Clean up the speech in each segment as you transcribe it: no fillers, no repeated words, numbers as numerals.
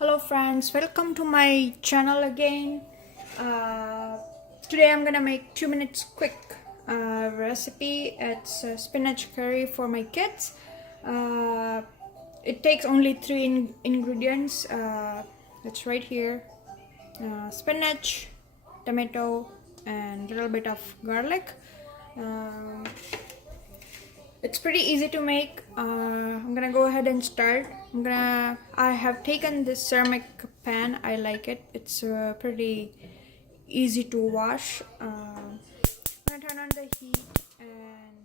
Hello friends, welcome to my channel again. Today I'm gonna make 2 minutes quick recipe. It's spinach curry for my kids. It takes only three ingredients. It's right here: spinach, tomato, and a little bit of garlic. It's pretty easy to make. I'm gonna go ahead and start. I have taken this ceramic pan. I like it. It's pretty easy to wash. I'm gonna turn on the heat and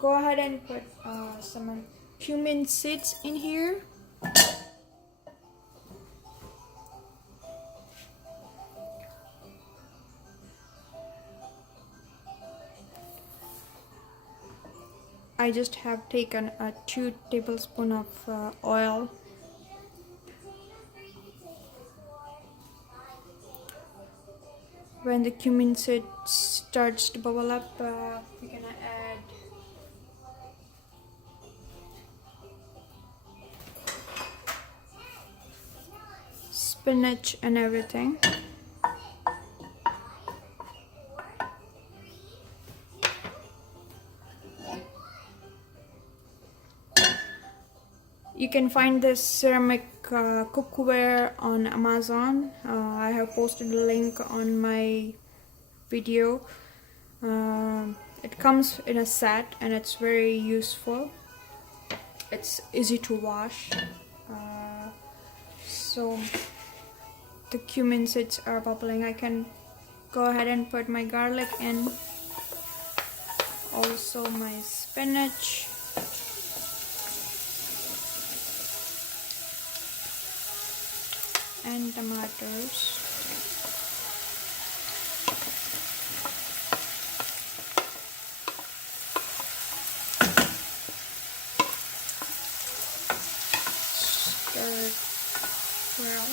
go ahead and put some cumin seeds in here. I just have taken 2 tablespoons of oil. When the cumin seed starts to bubble up, we're gonna add spinach and everything. You can find this ceramic cookware on Amazon. I have posted a link on my video. It comes in a set and it's very useful. It's easy to wash. So the cumin seeds are bubbling. I can go ahead and put my garlic in. Also my spinach. And tomatoes. Stir it well.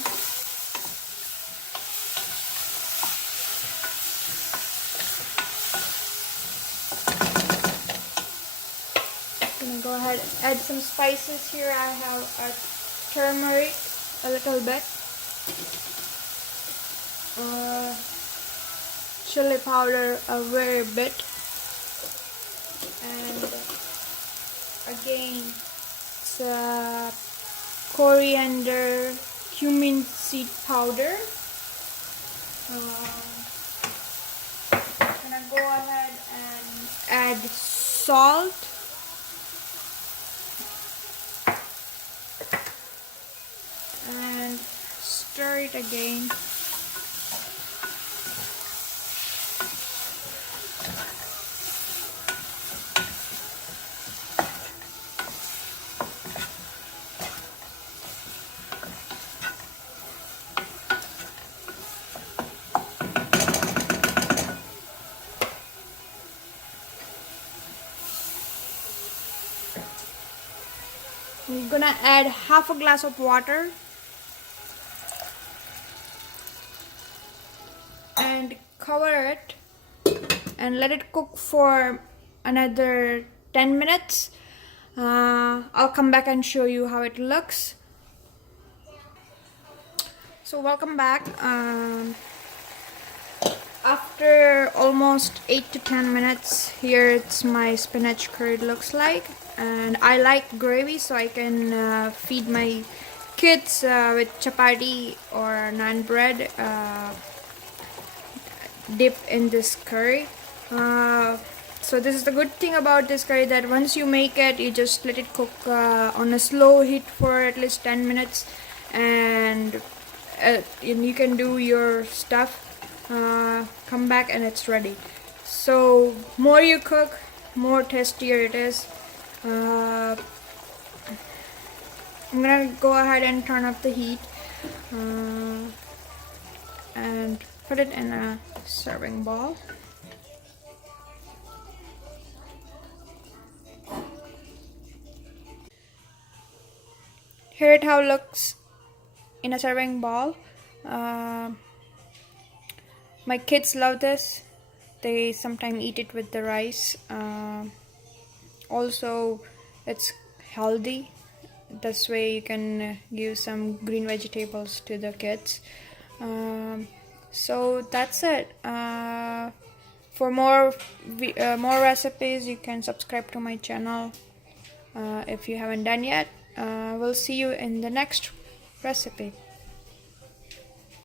I'm gonna go ahead and add some spices here. I have a turmeric, a little bit. Chili powder a very bit, and again it's coriander, cumin seed powder. I'm gonna go ahead and add salt, and stir it again. I'm gonna add half a glass of water and cover it and let it cook for another 10 minutes. I'll come back and show you how it looks. So welcome back. After almost 8 to 10 minutes, here it's my spinach curry looks like, and I like gravy, so I can feed my kids with chapati or naan bread, dip in this curry. So this is the good thing about this curry, that once you make it, you just let it cook on a slow heat for at least 10 minutes, and you can do your stuff, come back and it's ready. So more you cook, more tastier it is. I'm gonna go ahead and turn up the heat and put it in a serving bowl. Here it how it looks in a serving bowl. My kids love this. They sometimes eat it with the rice. Also, it's healthy. This way you can give some green vegetables to the kids. So that's it. For more recipes, you can subscribe to my channel if you haven't done yet. We'll see you in the next recipe.